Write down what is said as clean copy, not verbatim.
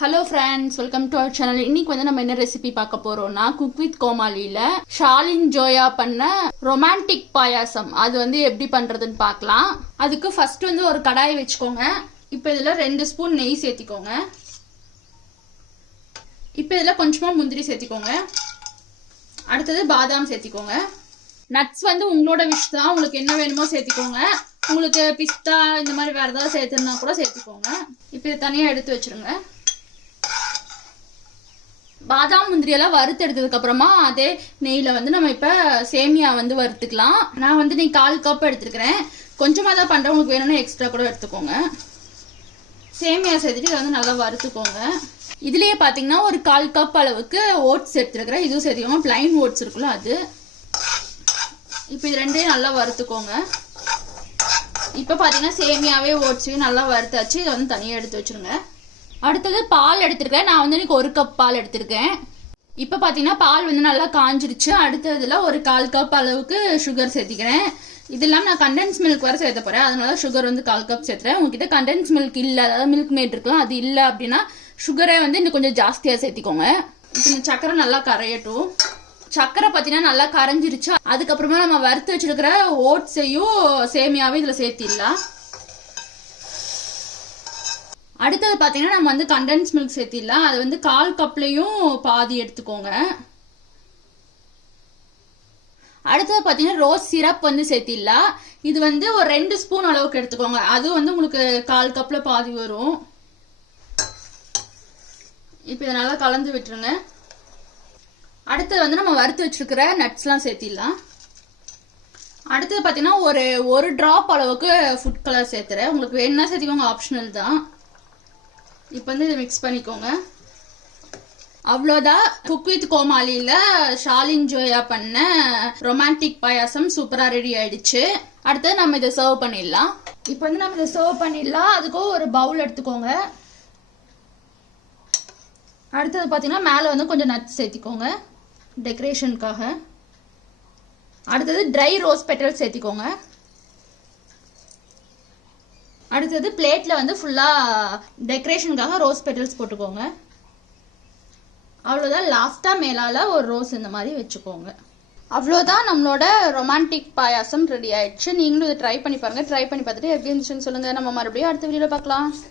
Hello friends, welcome to our channel. இன்னைக்கு வந்து நம்ம என்ன ரெசிபி பார்க்க போறோம்னா, குக் வித் கோமாளியில ஷாலின் ஜோயா பண்ண ரொமான்டிக் பாயாசம் அது வந்து எப்படி பண்றதுன்னு பார்க்கலாம். அதுக்கு ஃபர்ஸ்ட் வந்து ஒரு கடாய் வச்சுக்கோங்க. இப்போ இதுல 2 ஸ்பூன் நெய் சேர்த்திக்கோங்க. இப்போ இதுல கொஞ்சமா முந்திரி சேர்த்திக்கோங்க. அடுத்தது பாதாம் சேர்த்திக்கோங்க. நட்ஸ் வந்து உங்களோட விஷ் தான், உங்களுக்கு என்ன வேணுமோ சேர்த்திக்கோங்க. உங்களுக்கு பிஸ்தா இந்த மாதிரி வேற ஏதாவது சேர்த்துனா கூட சேர்த்திக்கோங்க. இப்போ இதை தனியாக எடுத்து வச்சிருங்க. பாதாம் முந்திரி எல்லாம் வறுத்து எடுத்ததுக்கு அப்புறமா அதே நெய்ல வந்து நம்ம இப்ப சேமியா வந்து வறுத்துக்கலாம். நான் வந்து நீ 1/4 கப் எடுத்துக்கிறேன். கொஞ்சமா தான் பண்றேன், உங்களுக்கு வேணும்னா எக்ஸ்ட்ரா கூட எடுத்துக்கோங்க. சேமியா சேர்த்துட்டு இதை வந்து நல்லா வறுத்துக்கோங்க. இதுலயே பாத்தீங்கன்னா ஒரு 1/4 கப் அளவுக்கு ஓட்ஸ் எடுத்துருக்கிறேன். இதுவும் சேர்த்துக்கோங்க. பிளைன் ஓட்ஸ் இருக்குல்ல அது. இப்போ இது ரெண்டையும் நல்லா வறுத்துக்கோங்க. இப்ப பாத்தீங்கன்னா சேமியாவே ஓட்ஸையும் நல்லா வறுத்தாச்சு. இதை வந்து தனியா எடுத்து வச்சிருங்க. அடுத்தது பால் எடுத்துருக்கேன். நான் வந்து இன்னைக்கு 1 கப் பால் எடுத்திருக்கேன். இப்போ பார்த்தீங்கன்னா பால் வந்து நல்லா காஞ்சிருச்சு. அடுத்ததுல ஒரு 1/4 கப் அளவுக்கு சுகர் சேர்த்திக்கிறேன். இது இல்லாமல் நான் கண்டென்ஸ் மில்க் வர சேர்த்த போறேன். அதனால சுகர் வந்து 1/4 கப் சேர்த்துறேன். உங்ககிட்ட கண்டென்ஸ் மில்க் இல்லை, அதாவது மில்க் மேட் இருக்கலாம், அது இல்லை அப்படின்னா சுகரை வந்து இன்னும் கொஞ்சம் ஜாஸ்தியாக சேர்த்திக்கோங்க. இப்போ இந்த சக்கரை நல்லா கரையட்டும். சக்கரை பார்த்தீங்கன்னா நல்லா கரைஞ்சிருச்சு. அதுக்கப்புறமா நம்ம வறுத்து வச்சிருக்கிற ஓட்ஸையும் சேமியாவையும் இதில் சேர்த்திடலாம். அடுத்தது பார்த்தீங்கன்னா நம்ம வந்து கண்டென்ஸ் மில்க் சேர்த்திடலாம். அது வந்து 1/4 கப்லையும் பாதி எடுத்துக்கோங்க. அடுத்தது பார்த்தீங்கன்னா ரோஸ் சிரப் வந்து சேர்த்திடலாம். இது வந்து ஒரு 2 ஸ்பூன் அளவுக்கு எடுத்துக்கோங்க. அது வந்து உங்களுக்கு 1/4 கப்ல பாதி வரும். இப்போ இதை நல்லா கலந்து விட்டுருங்க. அடுத்தது வந்து நம்ம வறுத்து வச்சிருக்கிற நட்ஸ்லாம் சேர்த்திடலாம். அடுத்தது பார்த்தீங்கன்னா ஒரு டிராப் அளவுக்கு ஃபுட் கலர் சேர்த்துறேன். உங்களுக்கு வேணும்னா சேர்த்திக்கோங்க, ஆப்ஷனல் தான். இப்போ வந்து இதை மிக்ஸ் பண்ணிக்கோங்க. அவ்வளோதான், குக் வித் கோமாளியில ஷாலின் ஜோயா பண்ண ரொமான்டிக் பாயாசம் சூப்பராக ரெடி ஆயிடுச்சு. அடுத்தது நம்ம இதை சர்வ் பண்ணிடலாம். இப்போ வந்து நம்ம இதை சர்வ் பண்ணிடலாம். அதுக்கும் ஒரு பவுல் எடுத்துக்கோங்க. அடுத்தது பார்த்தீங்கன்னா மேலே வந்து கொஞ்சம் நட்ஸ் சேர்த்திக்கோங்க டெக்கரேஷனுக்காக. அடுத்தது ட்ரை ரோஸ் பெட்டல் சேர்த்திக்கோங்க. அடுத்தது பிளேட்ல வந்து ஃபுல்லா டெக்கரேஷனுக்காக ரோஸ் பெட்டல்ஸ் போட்டுக்கோங்க. அவ்வளோதான், லாஸ்டா மேலால ஒரு ரோஸ் இந்த மாதிரி வச்சுக்கோங்க. அவ்வளோதான், நம்மளோட ரொமான்டிக் பாயாசம் ரெடி ஆயிடுச்சு. நீங்களும் இதை ட்ரை பண்ணி பாருங்க. ட்ரை பண்ணி பார்த்துட்டு எப்படி இருந்துச்சுன்னு சொல்லுங்க. நம்ம மறுபடியும் அடுத்த வீடியோல பார்க்கலாம்.